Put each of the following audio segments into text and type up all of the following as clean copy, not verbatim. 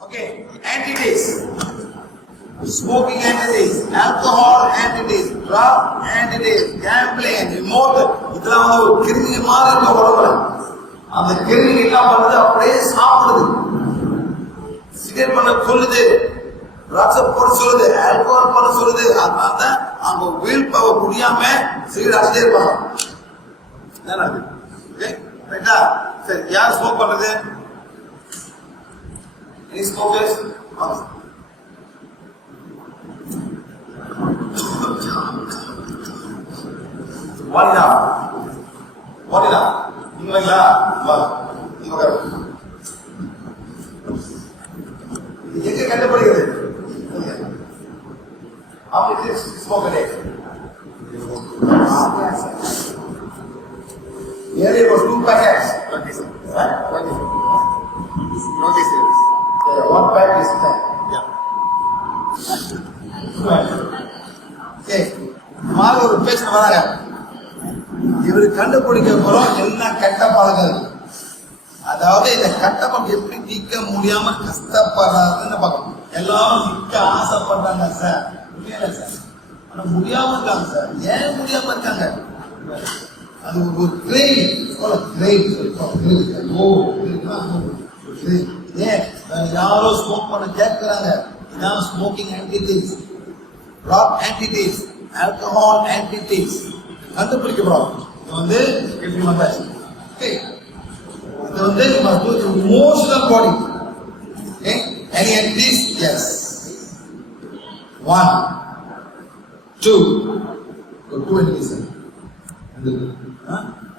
Okay, entities. Smoking entities, alcohol entities, drug entities, gambling, remote. இதெல்லாம் வந்து ஒரு கிருமி மாதிரி இருக்க உடம்புல. அந்த கிருமி என்ன பண்ணுது? அப்படியே சாப்பிடுது. சிகரெட் பண்ண சொல்லுது, ட்ரக்ஸ் போட சொல்லுது, ஆல்கஹால் பண்ண சொல்லுது. அதனால அவங்க வீல் பவர் முடியாம சிகரெட் அடிச்சிட்டே இருப்பாங்க. ரைட்டா? சரி, யார் ஸ்மோக் பண்றது? Any smokers? வாலிடா நீங்க வைங்களா? எங்க கண்டுபிடிக்கிறது? அவங்க ஸ்மோக்கரே Nearly was 2 packets. 20 cents. Right? 20 cents. One pack is 10. Yeah. Okay. மாறு ஒரு பேச்சு வராங்க. இவரு கண்டுபிடிக்க போறோம் என்ன கெட்ட பழக்கம். அதாவது இந்த கெட்ட பழக்கம் எப்படி நீக்க முடியாம கஷ்டப்படுறாருன்னு பார்க்கணும். எல்லாரும் நிக்க ஆசைப்படுறாங்க சார். உண்மையில சார். ஆனா முடியாம இருக்காங்க சார். ஏன் முடியாம இருக்காங்க? அது ஒரு கிரேட் யாரோ ஸ்மோக் பண்ண கேட்கிறாங்க. இதான் ஸ்மோக்கிங் ஆன்டிடிஸ், ட்ரக் ஆன்டிடிஸ், ஆல்கஹால் ஆன்டிடிஸ் கண்டுபிடிக்கப்படும். இது வந்து எப்படி வந்தாச்சு? இது வந்து இமோஷனல் பாடி. Any entities? Yes. 1, 2. 2 entities.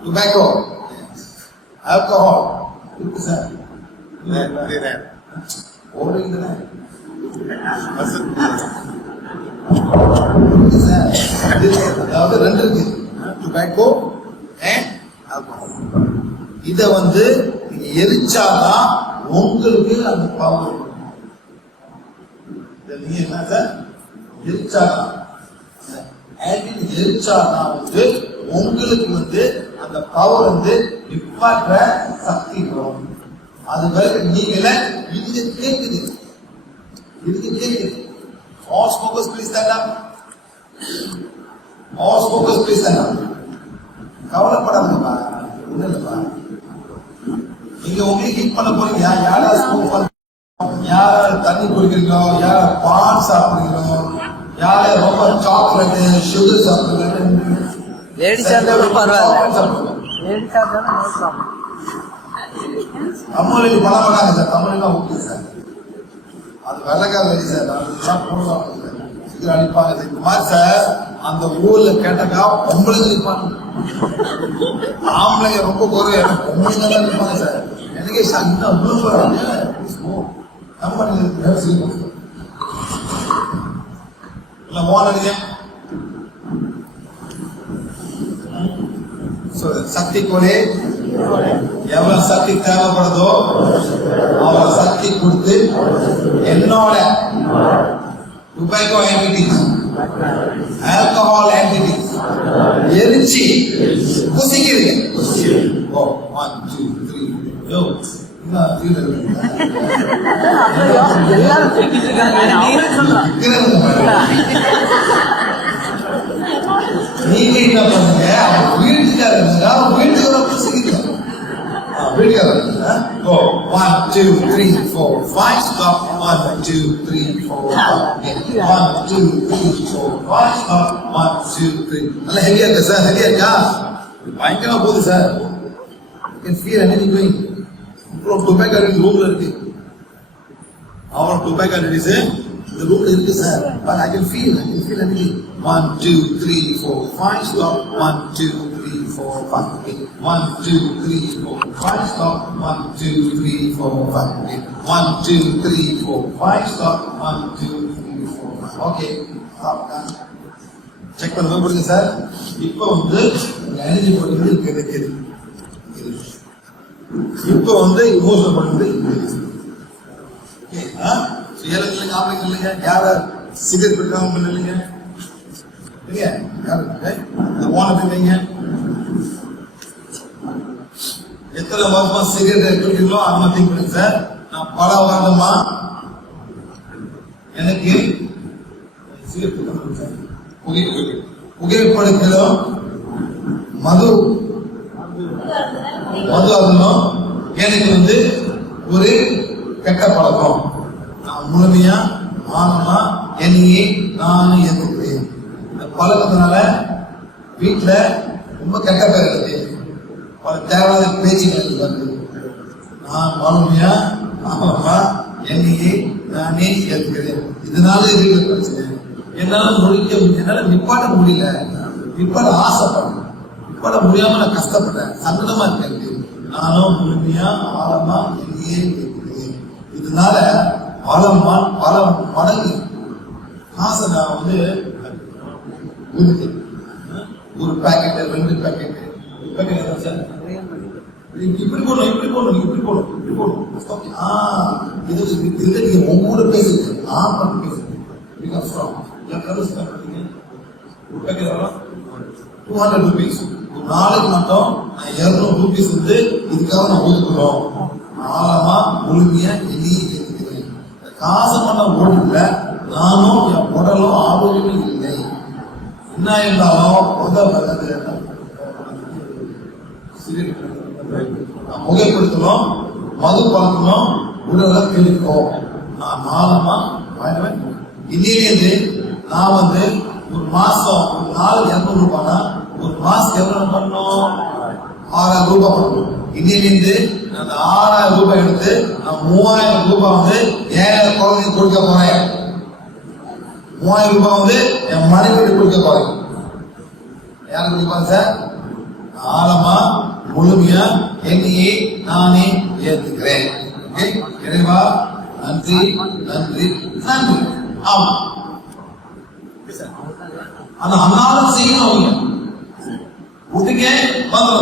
Tobacco, alcohol, sir. அதாவது ரெண்டு இருக்கு, டுபாக்கோ அண்ட் ஆல்கஹால். இத வந்து நீங்க எரிச்சாதான் உங்களுக்கு அந்த பவர். நீங்க என்ன சார் எரிச்சாதான் வந்து உங்களுக்கு வந்து அந்த பவர் வந்து நிப்பாற்ற சக்தி வரும். அது பிறகு நீங்கள இது கேக்குது. All smokers please stand up. All smokers please stand up. கவலைப்படாதீங்கப்பா, ஒண்ணு இல்லப்பா. நீங்க உங்களுக்கு ஹிட் பண்ண போறீங்க. யாரா ஸ்மோக் பண்ண, யாரா தண்ணி குடிக்கிறீங்க, யாரா பான் சாப்பிடுறீங்க, யார ரொம்ப சாக்லேட் சுகர் சாப்பிடுறீங்க. லேடிஸ் இருந்தாலும் பரவாயில்ல, லேடிஸ் இருந்தாலும் நோ ப்ராப்ளம். தமிழுக்கு பண்ண மாட்டாங்க சார், தமிழ்லாம் ஓகே சார். அது வெள்ளக்கார லேடி சார், அதெல்லாம் போடுவாங்க சார், சீக்கிரம் அடிப்பாங்க சார். இந்த மாதிரி சார் அந்த ஊர்ல கேட்டாக்கா பொம்பளைங்க நிற்பாங்க, ஆம்பளைங்க ரொம்ப குறை, பொம்பளைங்க தான் நிற்பாங்க சார். எனக்கே சார் இன்னும் இல்ல மோனடிங்க. சக்திக்குள்ளே எவ்வளவு சக்தி தேவைப்படுதோ அவ்வளவு சக்தி கொடுத்து என்னோட டுபாக்கோ ஆன்டிடிஸ், ஆல்கஹால் ஆன்டிடிஸ் எரிச்சு குசிக்கிறீங்க. ஓ 1 2 3 யோ எல்லாரும் பேசிட்டு இருக்காங்க. நீங்க என்ன பண்ணுங்க, வீட்டுக்காரங்க வீட்டுக்கார புசிக்கிறோம். வீட்டுக்காரங்க 1 2 3 4 5 stop. 1 2 3 4 5 1 2 3 4 5 stop. 1 2 3. நல்ல ஹெவியா இருக்கா சார்? ஹெவியா இருக்கா? பயங்கரமா போகுது sir. You can feel anything going. இவ்வளவு டொபாக்கோ ரூம்ல இருக்கு, அவ்வளவு டொபாக்கோ இந்த ரூம்ல இருக்கு sir. But I can feel anything. 1 2 3 4 5 stop. 1 2 3 4 5 1 2 3 4 5 stop. 1 2 3 4 5 1 2 3 4 5 stop. 1 2 3 4 5. Okay, check பண்ண போடுங்க சார். இப்போ வந்து எனர்ஜி போடுறது கிடைக்குது. இப்போ வந்து இமோஷனல் பண்ணுறது இல்லைங்க, ஆம்பளைங்க இல்லைங்க, யார சிகரெட் பிடிக்காம இல்லைங்க, இல்லைங்க எத்தனை வருஷமா சிகரெட் குடிக்கிறீங்களோ அந்த மாதிரி திங்க் பண்ணுங்க சார். நான் பல வருடமா எனக்கு புகைப்படத்திலும் மது அருந்தும் எனக்கு ஒரு கெட்ட பழக்கம். நான் முழுமையா ஆழமா என்னையே நானும் ஏற்றுக்கிறேன். இந்த பழக்கத்தினால வீட்டுல ரொம்ப கெட்ட பேர் இருக்கு, பல தேவையான பேச்சுகள் வருது. நான் முழுமையா ஆழமா என்னையே நானே ஏற்றுக்கிறேன். இதனால வீட்டுல பிரச்சனை. என்னால நிப்பாட்ட முடியல, நிப்பாட்ட ஆசைப்பட்டேன், நிப்பாட்ட முடியாம நான் கஷ்டப்பட்டேன், சங்கடமா இருக்கேன். நானும் முழுமையா ஆழமா என்னையே ஏற்றுக்கிறேன். இதனால பல மடங்கு காசை நான் ஒரு பாக்கெட் 2 பாக்கெட் இப்படி போடணும் இது நீங்க ஒவ்வொரு பேசுறது ₹200 ஒரு நாளைக்கு மட்டும் நான் ₹200 இதுக்காக நான் ஒதுக்கணும். ஆழமா முழுமையா எண்ணியை ஏற்றுக்கிறேன். காசு பண்ண ஓடல, நானும் என் உடலும் ஆரோக்கியமே இல்லை. என்ன இருந்தாலும் புகைப்படுத்தணும், மது பழக்கணும், உடலை கெடுக்கும். நான் ஆழமா இன்னிலேருந்து நான் ஒரு மாசம் ஒரு நாளுக்கு ₹200 ஒரு மாசம் எவ்வளவு பண்ணணும்? ₹6000 பண்ணணும். இன்னிலிருந்து அந்த ₹6000 எடுத்து நான் ₹3000 ஏழை குழந்தைக்கு கொடுக்க போறேன். ₹3000 என் மனைவிக்கு கொடுக்க போறேன். யாருக்கு கொடுப்பாங்க சார்? ஆழமா முழுமையா என்னையே நானே ஏற்றுக்கிறேன். இறைவா நன்றி நன்றி நன்றி. ஆமா, ஆனா அன்னாலும் செய்யணும். வீட்டுக்கே வந்து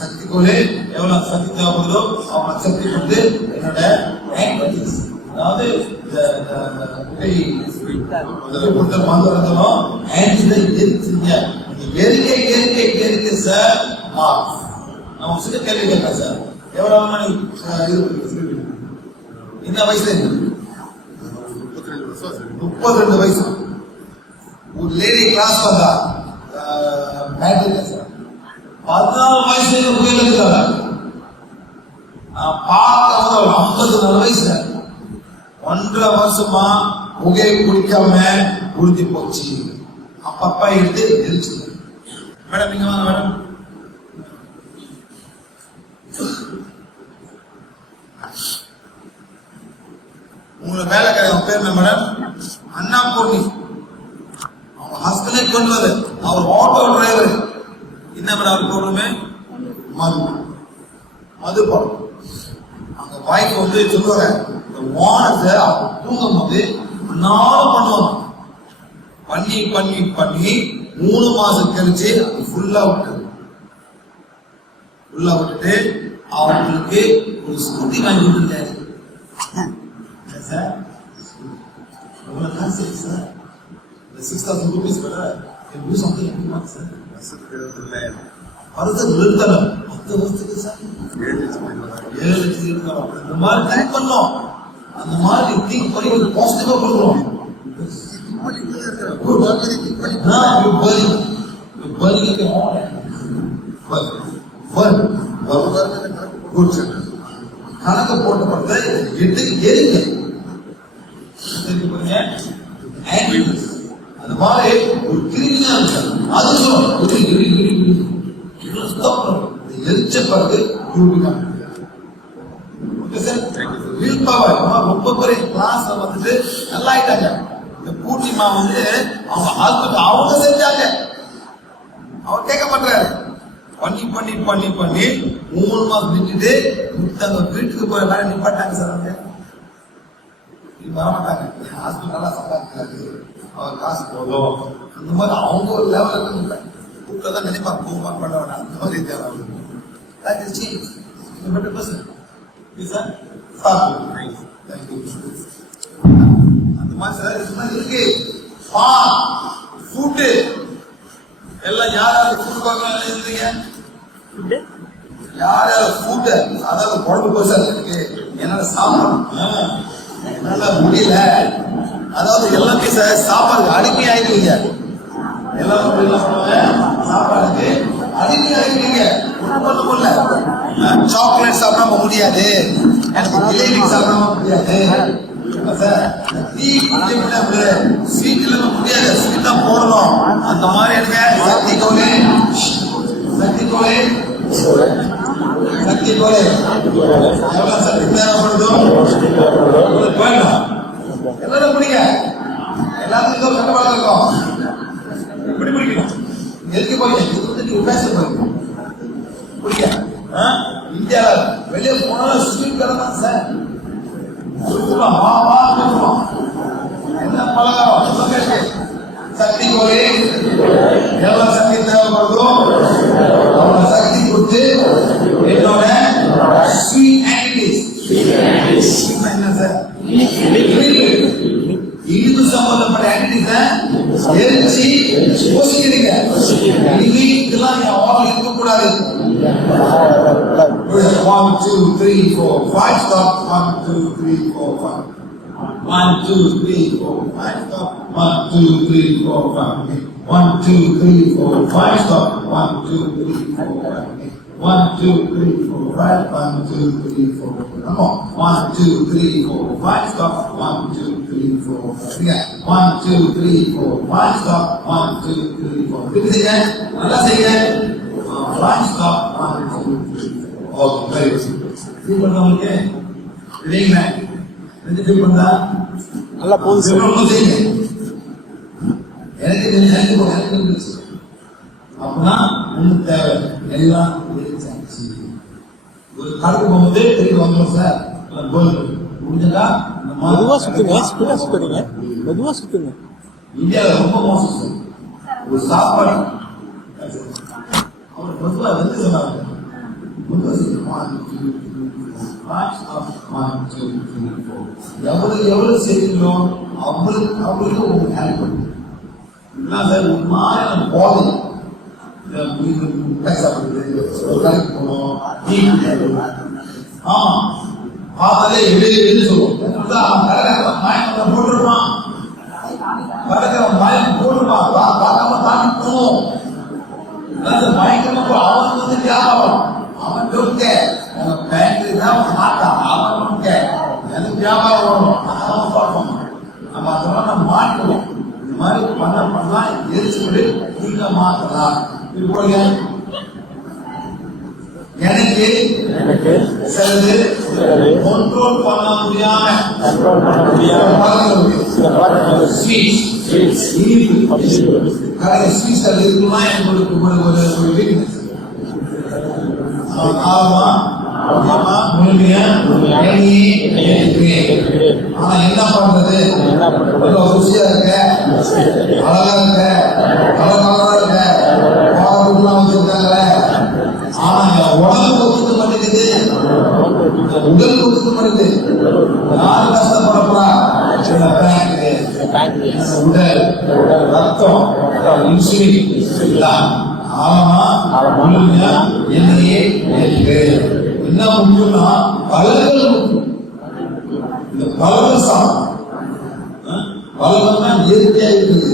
சக்திக்குள்ளே எவ்வளவு சக்தி தேவைப்படுதோ அவன் சக்தி கொண்டு என்னோட அதாவது எரிக்கை சார். நம்ம சில கேள்வி கேட்கலாம் சார். எவ்வளவு என்ன வயசுல 32 வயசு. ஒரு லேடி கிளாஸ் வந்தா சார் 14 வயசுல புயலுக்காக பார்க்க ஒரு 54 வயசுல 1.5 வருஷமா புகை குடிக்காம உறுதி போச்சு. அப்பப்பா எடுத்து எரிச்சு. மேடம் நீங்க வாங்க மேடம். உங்களை வேலை கிடையாது பேர் என்ன மேடம்? அண்ணா பூர்ணி. அவங்க ஹஸ்பண்டே கொண்டு வந்து அவர் ஆட்டோ டிரைவர். என்ன மேடம் அவர் போடுறோமே மது படம். அந்த வாய்க்கு சொல்லுவாங்க இந்த வானத்தை தூங்கும் போது நானும் பண்ணுவாங்க. பண்ணி பண்ணி பண்ணி 3 மாசம் கழிச்சு ஃபுல்லா விட்டுட்டு அவங்களுக்கு ஒரு ஸ்கூட்டி வாங்கி கொடுத்தாரு. Sir sir 6,000 rupees do something every month, sir. வருஷத்துக்கு நிறுத்தணும் 10 வருஷத்துக்கு சார் 7 லட்சம் இருக்கணும். அந்த மாதிரி கனெக்ட் பண்ணோம். அந்த மாதிரி திங்க் பண்ணி ஒரு பாசிட்டிவா கொடுக்கணும். கணக்கு போட்டு பார்த்தா 8 எரிங்க. அந்த மாதிரி ஒரு கிருமியா இருக்காது. அது எரிச்ச பிறகு ரொம்ப பெரிய கிளாஸ் நல்லா ஆயிட்டாங்க. இந்த பூட்டிமா அவங்க ஹாஸ்பிட்டல் அவங்க செஞ்சாங்க. அவர் கேட்க மாட்டாரு. பண்ணி பண்ணி பண்ணி பண்ணி 3 மாசம் நின்றுட்டு வீட்டுக்கு போய் வேலை நிப்பாட்டாங்க சார். அவங்க வரமாட்டாங்க. ஹாஸ்பிட்டலா சம்பாதிக்கிறாரு, அவர் காசு போதும். அந்த மாதிரி அவங்க ஒரு லெவலுக்கு கூப்பிட்டதான் நினைப்பாங்க. போகுமான்னு பண்ண வேண்டாம். அந்த மாதிரி தேவை. அந்த மாதிரி சார் இது மாதிரி இருக்கு. ஃபுட்டு எல்லாம் யாராவது ஃபுட் பார்க்கலாம் இருந்தீங்க. ஃபுட்டு யாராவது ஃபுட்டு அதாவது குழம்பு கோசா இருக்கு என்னால சாப்பிடணும் என்னால முடியல அதாவது எல்லாமே சாப்பாடு அடிமை ஆயிருக்கீங்க எல்லாரும் என்ன பண்ணுவாங்க சாப்பாடுக்கு அடிமை ஆயிருக்கீங்க ஒன்றும் பண்ண முடியல சாக்லேட் சாப்பிடாம முடியாது எனக்கு ஜிலேபி சாப்பிடாம முடியாது ஸ்வீட்ல முடியாது ஸ்வீட் தான் போடணும் அந்த மாதிரி எனக்கு சக்தி கோலே சக்தி கோலே சக்தி கோலே எவ்வளவு சக்தி தேவைப்படுதோ உங்களுக்கு வேணும் எல்லாரும் பிடிங்க எல்லாத்துக்கும் கட்டுப்பாடு இருக்கும் எப்படி பிடிக்கணும் எதுக்கு போய் பேச போய் பிடிக்க இந்தியாவில் வெளியே போனாலும் ஸ்வீட் கடை தான் சார் என்ன பலகாரம் சக்தி கோலே எவ்வளவு சக்தி தேவைப்படுதோ அவ்வளவு சக்தி கொடுத்து என்னோட ஸ்வீட் ஆக்டிவிட்டிஸ் என்ன சார் இனிப்பு சம்பந்தப்பட்ட ஆக்டிவிட்டிஸ் எரிச்சு யோசிக்கிறீங்க இனிமே இதெல்லாம் இருக்கக்கூடாது 1 2 3 4 5 stop 1 2 3 4 5 1 2 3 4 5 stop 1 2 3 4 5 1 2 3 4 5 stop 1 2 3 4 5 1 2 3 4 5 1 2 3 4 come on 1 2 3 4 5 stop 1 2 3 4 5 1 2 3 4 5 stop 1 2 3 4 திருப்பி செய்யுங்க நல்லா செய்யுங்க 5 stop 1 2 3 okay very good feel பண்ணவங்க இல்லைங்க ரெண்டு ஃபீல் பண்ணா நல்லா போகுது செய்யுங்க எனக்கு தெரிஞ்சு அப்படின்னா ஒன்றும் தேவை எல்லாம் ஒரு கடைக்கு போகும்போது திருப்பி வந்துடும் சார் முடிஞ்சதா மெதுவா சுத்துங்க ஸ்பீடா சுத்துறீங்க மெதுவா சுத்துங்க இந்தியாவில் ரொம்ப மோசம் சார் ஒரு சாப்பாடு அவர் பொதுவா வந்து சொன்னாங்க எவ்வளவு செய்யறீங்களோ அவங்களுக்கு உங்களுக்கு ஹெல்ப் பண்ணுங்க சார் ஒரு மாதிரி போதை பார்த்தாலே எழுதி சொல்லுவோம் போட்டுருப்பான் போட்டுருப்பான் பார்க்காம தாண்டி போகணும் பயங்கரமா அவன் வந்து வியாபாரம் அவன் பேங்க் தான் மாட்டான் அவன் எனக்கு வியாபாரம் வரும் அவன் பார்ப்போம் நம்ம அதெல்லாம் நம்ம மாட்டுவோம் இந்த மாதிரி பண்ணலாம் எரிச்சு நீங்க மாத்தலாம் இப்போது எனக்கு சிலது கண்ட்ரோல் பண்ண முடியாம ஸ்வீட்ஸ் அது இருக்குமா எங்களுக்கு ஒரு வீக்னஸ் ஆனா என்ன பண்றது ருசியா இருக்க அழகா இருக்க அழகா இருக்க வச்சிருக்காங்களே ஆனா உடம்பு ஒத்துக்க மாட்டேங்குது உடல் ஒத்துக்க மாட்டேங்குது யாரு கஷ்டப்படப்படா உடல் ரத்தம் இன்சுலின் ஆமா முழுமையா என்னையே என்ன முக்கியம்னா பலர்கள் முக்கியம் இந்த பலர்கள் சாப்பிடும் பலகம்னா இயற்கையா இருக்குது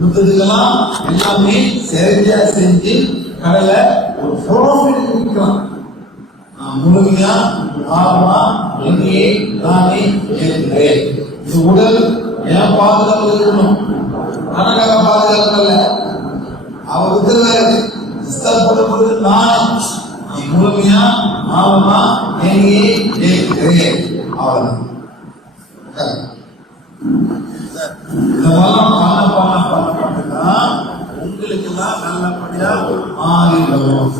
மற்றதுக்கெல்லாம் எல்லாமே செயற்கையா செஞ்சு கடலை ஒரு ப்ராஃபிட் விற்கலாம் முழுமையா ஆமா என்னையே நானே ஏற்கிறேன் இந்த உடல் ஏன் பாதுகாப்பு இருக்கணும் கணக்காக பாதுகாக்கல அவர் உத்தரவாரு இஷ்டப்படும் நான் முழுமையா ஆமா என்னையே ஏற்கிறேன் அவ்வளவு இதெல்லாம் பண்ண உங்களுக்கு எல்லாம் நல்லபடியா மாறிடும்